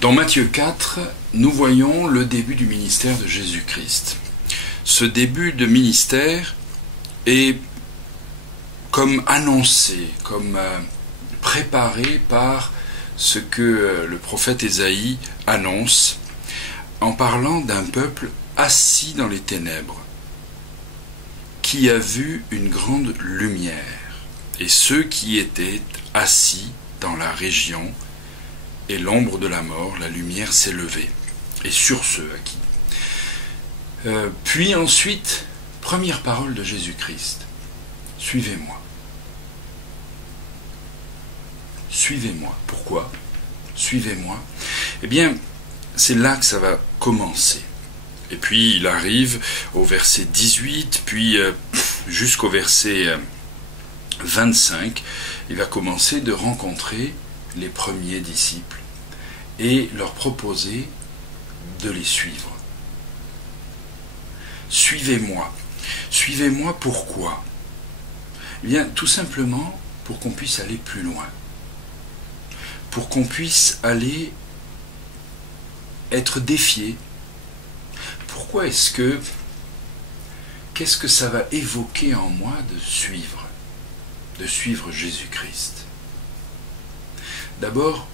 Dans Matthieu 4, nous voyons le début du ministère de Jésus-Christ. Ce début de ministère est comme annoncé, comme préparé par ce que le prophète Ésaïe annonce en parlant d'un peuple assis dans les ténèbres, qui a vu une grande lumière, et ceux qui étaient assis dans la région et l'ombre de la mort, la lumière s'est levée, et sur ceux à qui. Puis ensuite, première parole de Jésus-Christ, suivez-moi. Suivez-moi. Pourquoi? Suivez-moi. Eh bien, c'est là que ça va commencer. Et puis il arrive au verset 18, puis jusqu'au verset 25, il va commencer de rencontrer les premiers disciples et leur proposer de les suivre. Suivez-moi. Suivez-moi pourquoi? Eh bien, tout simplement pour qu'on puisse aller plus loin. Pour qu'on puisse aller être défié. Pourquoi qu'est-ce que ça va évoquer en moi de suivre Jésus-Christ? D'abord,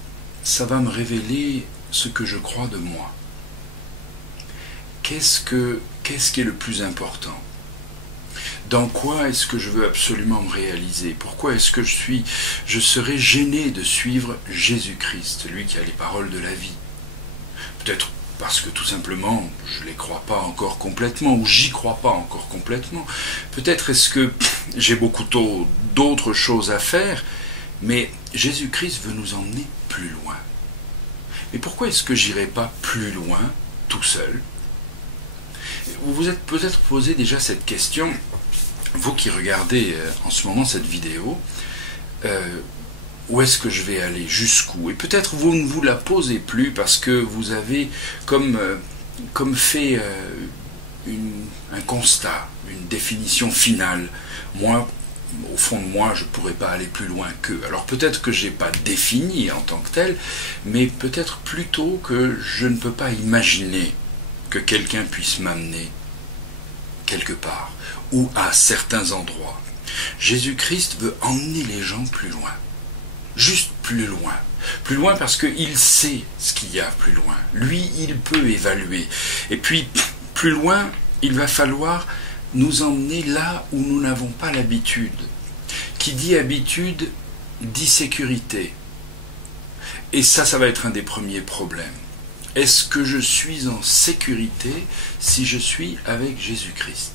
ça va me révéler ce que je crois de moi. Qu'est-ce qui est le plus important? Dans quoi est-ce que je veux absolument me réaliser? Pourquoi est-ce que je serais gêné de suivre Jésus-Christ, celui qui a les paroles de la vie? Peut-être parce que tout simplement, je ne les crois pas encore complètement, ou j'y crois pas encore complètement. Peut-être est-ce que j'ai beaucoup d'autres choses à faire, mais Jésus-Christ veut nous emmener plus loin. Et pourquoi est-ce que j'irai pas plus loin, tout seul? Vous vous êtes peut-être posé déjà cette question, vous qui regardez en ce moment cette vidéo, où est-ce que je vais aller, jusqu'où? Et peut-être vous ne vous la posez plus parce que vous avez comme fait un constat, une définition finale. Moi, au fond de moi, je ne pourrais pas aller plus loin qu'eux. Alors peut-être que je n'ai pas défini en tant que tel, mais peut-être plutôt que je ne peux pas imaginer que quelqu'un puisse m'amener quelque part, ou à certains endroits. Jésus-Christ veut emmener les gens plus loin. Juste plus loin. Plus loin parce qu'il sait ce qu'il y a plus loin. Lui, il peut évaluer. Et puis, plus loin, il va falloir nous emmener là où nous n'avons pas l'habitude. Qui dit habitude, dit sécurité. Et ça va être un des premiers problèmes. Est-ce que je suis en sécurité si je suis avec Jésus-Christ?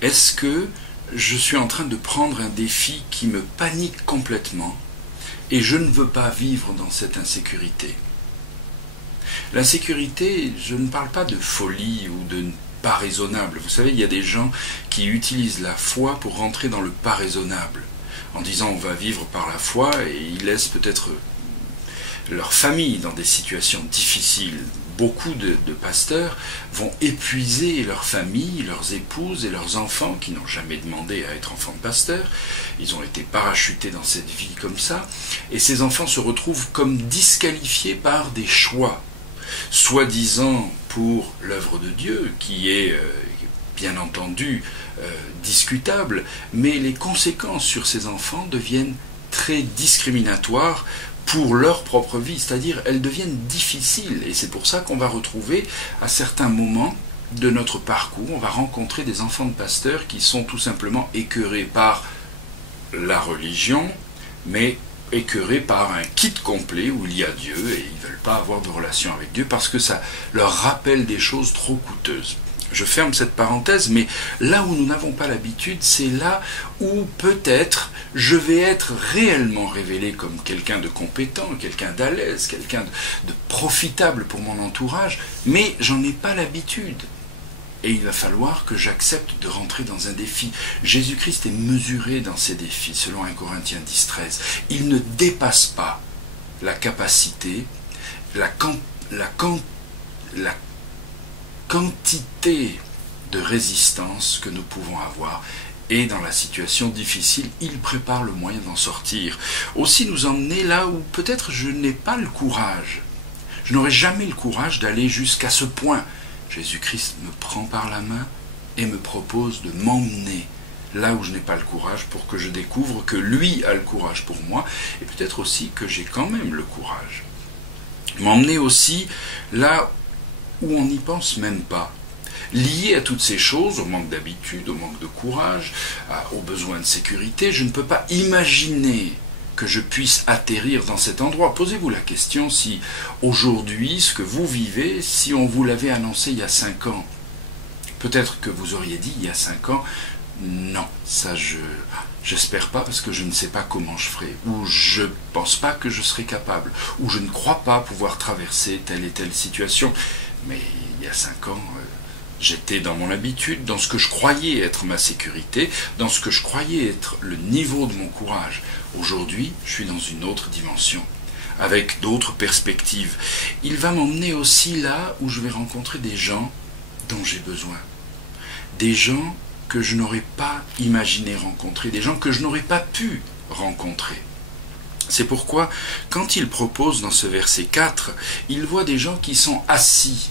Est-ce que je suis en train de prendre un défi qui me panique complètement et je ne veux pas vivre dans cette insécurité? L'insécurité, je ne parle pas de folie ou de pas raisonnable. Vous savez, il y a des gens qui utilisent la foi pour rentrer dans le pas raisonnable, en disant on va vivre par la foi, et ils laissent peut-être leur famille dans des situations difficiles. Beaucoup de pasteurs vont épuiser leur famille, leurs épouses et leurs enfants qui n'ont jamais demandé à être enfants de pasteurs. Ils ont été parachutés dans cette vie comme ça, et ces enfants se retrouvent comme disqualifiés par des choix, soi-disant pour l'œuvre de Dieu, qui est bien entendu discutable, mais les conséquences sur ces enfants deviennent très discriminatoires pour leur propre vie, c'est-à-dire elles deviennent difficiles, et c'est pour ça qu'on va retrouver à certains moments de notre parcours, on va rencontrer des enfants de pasteurs qui sont tout simplement écœurés par la religion, mais écœurés par un kit complet où il y a Dieu, et ils ne veulent pas avoir de relation avec Dieu parce que ça leur rappelle des choses trop coûteuses. Je ferme cette parenthèse, mais là où nous n'avons pas l'habitude, c'est là où peut-être je vais être réellement révélé comme quelqu'un de compétent, quelqu'un d'à l'aise, quelqu'un de profitable pour mon entourage, mais j'en ai pas l'habitude. Et il va falloir que j'accepte de rentrer dans un défi. Jésus-Christ est mesuré dans ses défis, selon 1 Corinthiens 10-13. Il ne dépasse pas la capacité, la quantité de résistance que nous pouvons avoir, et dans la situation difficile, il prépare le moyen d'en sortir. Aussi nous emmener là où peut-être je n'ai pas le courage Je n'aurais jamais le courage d'aller jusqu'à ce point. Jésus-Christ me prend par la main et me propose de m'emmener là où je n'ai pas le courage pour que je découvre que lui a le courage pour moi et peut-être aussi que j'ai quand même le courage. M'emmener aussi là où on n'y pense même pas. Lié à toutes ces choses, au manque d'habitude, au manque de courage, aux besoins de sécurité, je ne peux pas imaginer que je puisse atterrir dans cet endroit. Posez-vous la question si aujourd'hui, ce que vous vivez, si on vous l'avait annoncé il y a 5 ans, peut-être que vous auriez dit il y a 5 ans, non, ça j'espère pas parce que je ne sais pas comment je ferai, ou je pense pas que je serai capable, ou je ne crois pas pouvoir traverser telle et telle situation. Mais il y a 5 ans, j'étais dans mon habitude, dans ce que je croyais être ma sécurité, dans ce que je croyais être le niveau de mon courage. Aujourd'hui, je suis dans une autre dimension, avec d'autres perspectives. Il va m'emmener aussi là où je vais rencontrer des gens dont j'ai besoin. Des gens que je n'aurais pas imaginé rencontrer, des gens que je n'aurais pas pu rencontrer. C'est pourquoi, quand il propose dans ce verset 4, il voit des gens qui sont assis,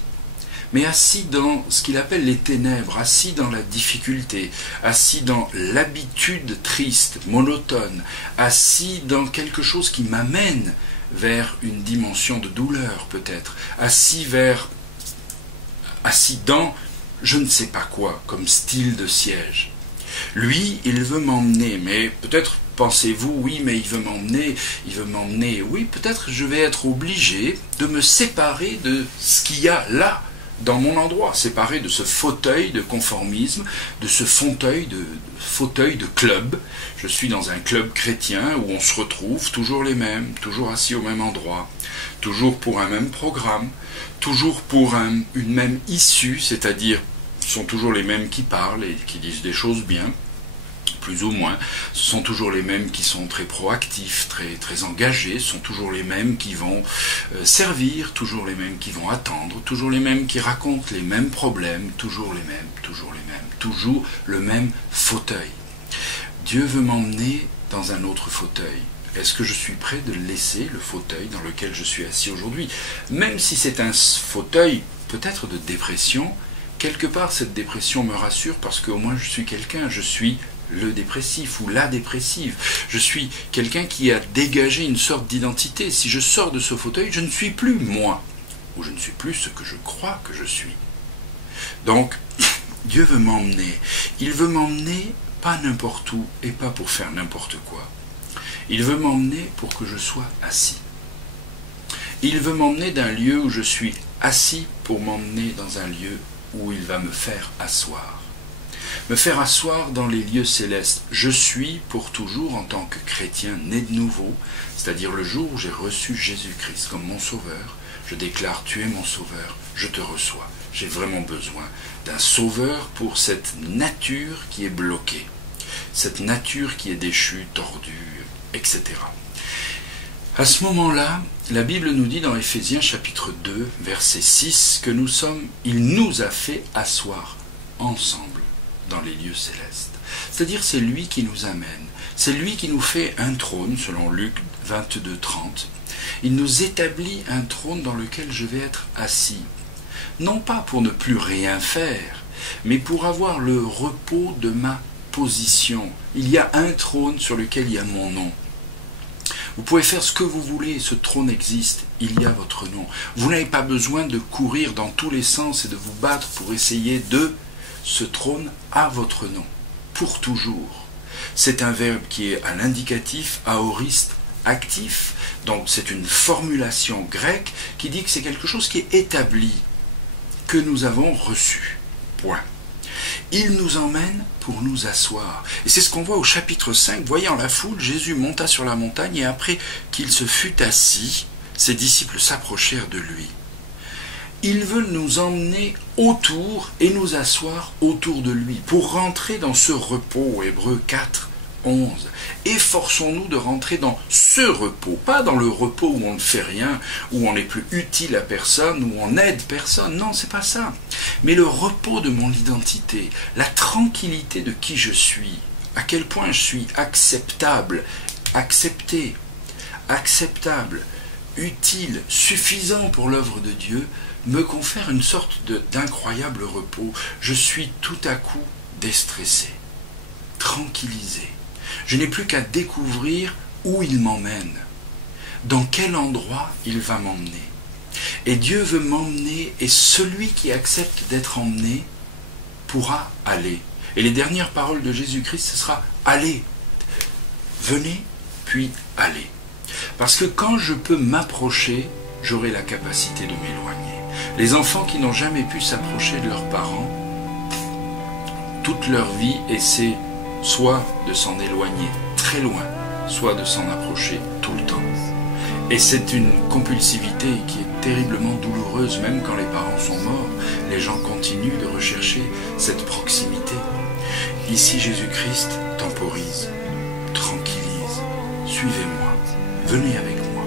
mais assis dans ce qu'il appelle les ténèbres, assis dans la difficulté, assis dans l'habitude triste, monotone, assis dans quelque chose qui m'amène vers une dimension de douleur peut-être, assis dans je ne sais pas quoi, comme style de siège. Lui, il veut m'emmener, mais peut-être pensez-vous, oui, mais il veut m'emmener, oui, peut-être je vais être obligé de me séparer de ce qu'il y a là, dans mon endroit, séparé de ce fauteuil de conformisme, de ce fauteuil de club. Je suis dans un club chrétien où on se retrouve, toujours les mêmes, toujours assis au même endroit, toujours pour un même programme, toujours pour une même issue, c'est-à-dire ce sont toujours les mêmes qui parlent et qui disent des choses bien, plus ou moins. Ce sont toujours les mêmes qui sont très proactifs, très engagés. Ce sont toujours les mêmes qui vont servir, toujours les mêmes qui vont attendre, toujours les mêmes qui racontent les mêmes problèmes, toujours les mêmes, toujours le même fauteuil. Dieu veut m'emmener dans un autre fauteuil. Est-ce que je suis prêt de laisser le fauteuil dans lequel je suis assis aujourd'hui? Même si c'est un fauteuil peut-être de dépression, quelque part cette dépression me rassure parce qu'au moins je suis quelqu'un, je suis le dépressif ou la dépressive. Je suis quelqu'un qui a dégagé une sorte d'identité. Si je sors de ce fauteuil, je ne suis plus moi, ou je ne suis plus ce que je crois que je suis. Donc, Dieu veut m'emmener. Il veut m'emmener pas n'importe où et pas pour faire n'importe quoi. Il veut m'emmener pour que je sois assis. Il veut m'emmener d'un lieu où je suis assis pour m'emmener dans un lieu où il va me faire asseoir. Me faire asseoir dans les lieux célestes. Je suis pour toujours en tant que chrétien né de nouveau, c'est-à-dire le jour où j'ai reçu Jésus-Christ comme mon sauveur, je déclare tu es mon sauveur, je te reçois. J'ai vraiment besoin d'un sauveur pour cette nature qui est bloquée, cette nature qui est déchue, tordue, etc. À ce moment-là, la Bible nous dit dans Éphésiens chapitre 2, verset 6, que il nous a fait asseoir ensemble dans les lieux célestes. C'est-à-dire c'est lui qui nous amène, c'est lui qui nous fait un trône, selon Luc 22, 30. Il nous établit un trône dans lequel je vais être assis. Non pas pour ne plus rien faire, mais pour avoir le repos de ma position. Il y a un trône sur lequel il y a mon nom. Vous pouvez faire ce que vous voulez, ce trône existe, il y a votre nom. Vous n'avez pas besoin de courir dans tous les sens et de vous battre pour essayer de... Ce trône a votre nom, pour toujours. C'est un verbe qui est à l'indicatif, aoriste, actif. Donc c'est une formulation grecque qui dit que c'est quelque chose qui est établi, que nous avons reçu. Point. Il nous emmène pour nous asseoir. Et c'est ce qu'on voit au chapitre 5. Voyant la foule, Jésus monta sur la montagne et après qu'il se fut assis, ses disciples s'approchèrent de lui. Il veut nous emmener autour et nous asseoir autour de lui pour rentrer dans ce repos. Hébreux 4, 11. Efforçons-nous de rentrer dans ce repos, pas dans le repos où on ne fait rien, où on n'est plus utile à personne, où on n'aide personne. Non, c'est pas ça. Mais le repos de mon identité, la tranquillité de qui je suis, à quel point je suis acceptable, accepté, acceptable, utile, suffisant pour l'œuvre de Dieu, me confère une sorte d'incroyable repos. Je suis tout à coup déstressé, tranquillisé. Je n'ai plus qu'à découvrir où il m'emmène, dans quel endroit il va m'emmener. Et Dieu veut m'emmener, et celui qui accepte d'être emmené pourra aller. Et les dernières paroles de Jésus-Christ, ce sera « allez ». Venez, puis allez. Parce que quand je peux m'approcher, j'aurai la capacité de m'éloigner. Les enfants qui n'ont jamais pu s'approcher de leurs parents, toute leur vie essaient soit de s'en éloigner très loin, soit de s'en approcher tout le temps. Et c'est une compulsivité qui est terriblement douloureuse, même quand les parents sont morts. Les gens continuent de rechercher cette proximité. Ici, Jésus-Christ temporise, tranquillise. Suivez-moi, venez avec moi.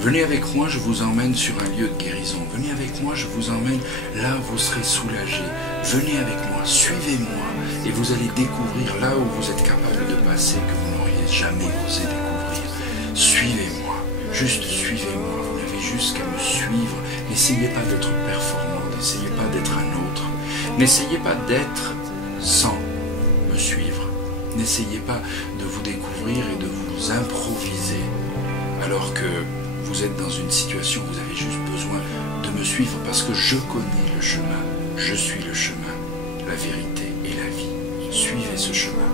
Venez avec moi, je vous emmène sur un lieu de guérison. Venez avec moi, je vous emmène là où vous serez soulagés. Venez avec moi, suivez-moi. Et vous allez découvrir là où vous êtes capable de passer que vous n'auriez jamais osé découvrir. Suivez-moi, juste suivez-moi. Vous n'avez juste qu'à me suivre. N'essayez pas d'être performant, n'essayez pas d'être un autre. N'essayez pas d'être sans me suivre. N'essayez pas de vous découvrir et de vous improviser alors que vous êtes dans une situation où vous avez juste besoin de me suivre parce que je connais le chemin. Je suis le chemin, la vérité et la vie. Suivez ce chemin.